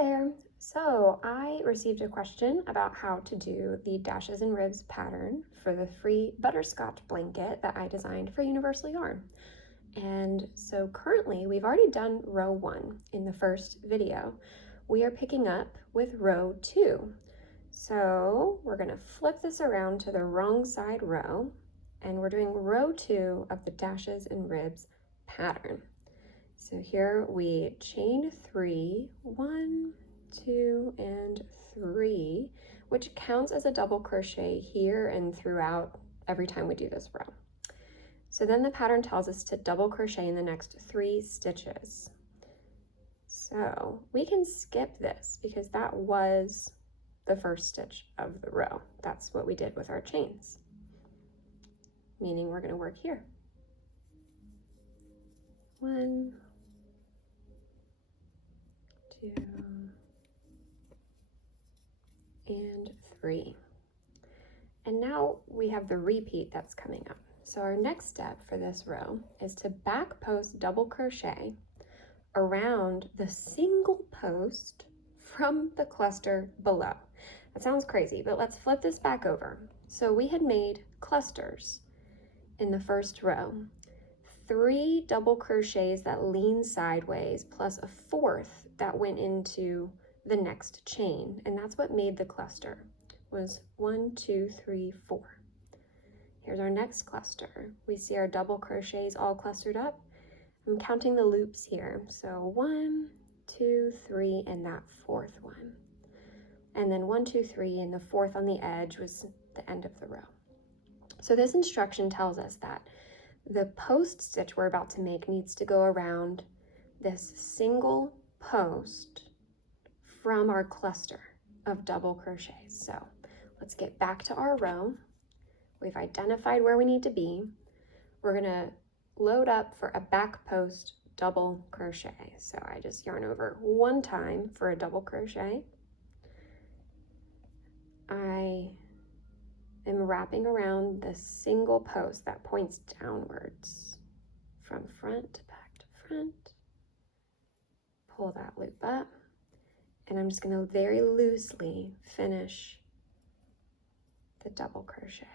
there. So I received a question about how to do the dashes and ribs pattern for the free Butterscotch blanket that I designed for Universal Yarn. And so currently we've already done row 1 in the first video. We are picking up with row 2. So we're going to flip this around to the wrong side row, and we're doing row 2 of the dashes and ribs pattern. So here we chain 3, 1, 2, and 3, which counts as a double crochet here and throughout every time we do this row. So then the pattern tells us to double crochet in the next 3 stitches. So we can skip this because that was the first stitch of the row. That's what we did with our chains, meaning we're going to work here. 1, 2, and 3. And now we have the repeat that's coming up. So our next step for this row is to back post double crochet around the single post from the cluster below. That sounds crazy, but let's flip this back over. So we had made clusters in the first row, 3 double crochets that lean sideways plus a 4th that went into the next chain, and that's what made the cluster. Was 1, 2, 3, 4. Here's our next cluster. We see our double crochets all clustered up. I'm counting the loops here. So 1, 2, 3, and that 4th one. And then 1, 2, 3, and the 4th on the edge was the end of the row. So this instruction tells us that the post stitch we're about to make needs to go around this single post from our cluster of double crochets. So let's get back to our row. We've identified where we need to be. We're gonna load up for a back post double crochet. So I just yarn over 1 time for a double crochet. I am wrapping around the single post that points downwards from front to back to front. Pull that loop up, and I'm just going to very loosely finish the double crochet.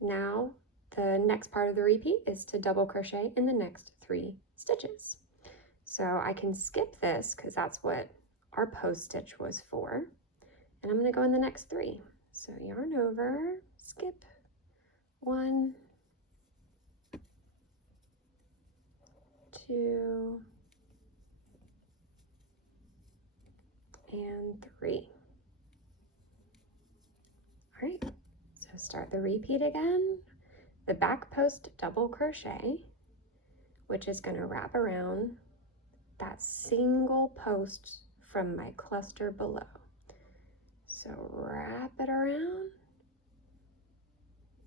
Now the next part of the repeat is to double crochet in the next 3 stitches. So I can skip this because that's what our post stitch was for, and I'm going to go in the next 3. So yarn over, skip 1, 2, and 3. All right, so start the repeat again. The back post double crochet, which is going to wrap around that single post from my cluster below. So wrap it around.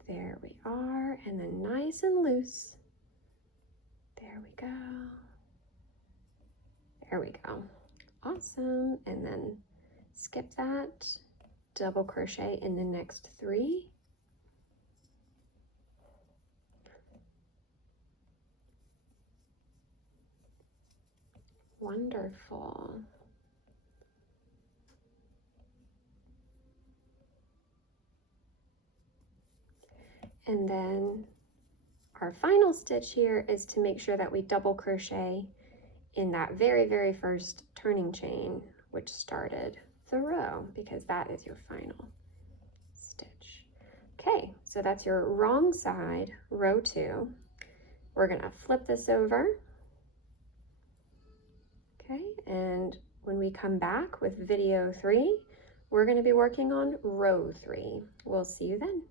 There we are, and then nice and loose. There we go. There we go. Awesome. And then skip that, double crochet in the next 3. Wonderful. And then our final stitch here is to make sure that we double crochet in that very, very first turning chain, which started the row, because that is your final stitch. Okay, so that's your wrong side, row 2. We're gonna flip this over. Okay, and when we come back with video 3, we're gonna be working on row 3. We'll see you then.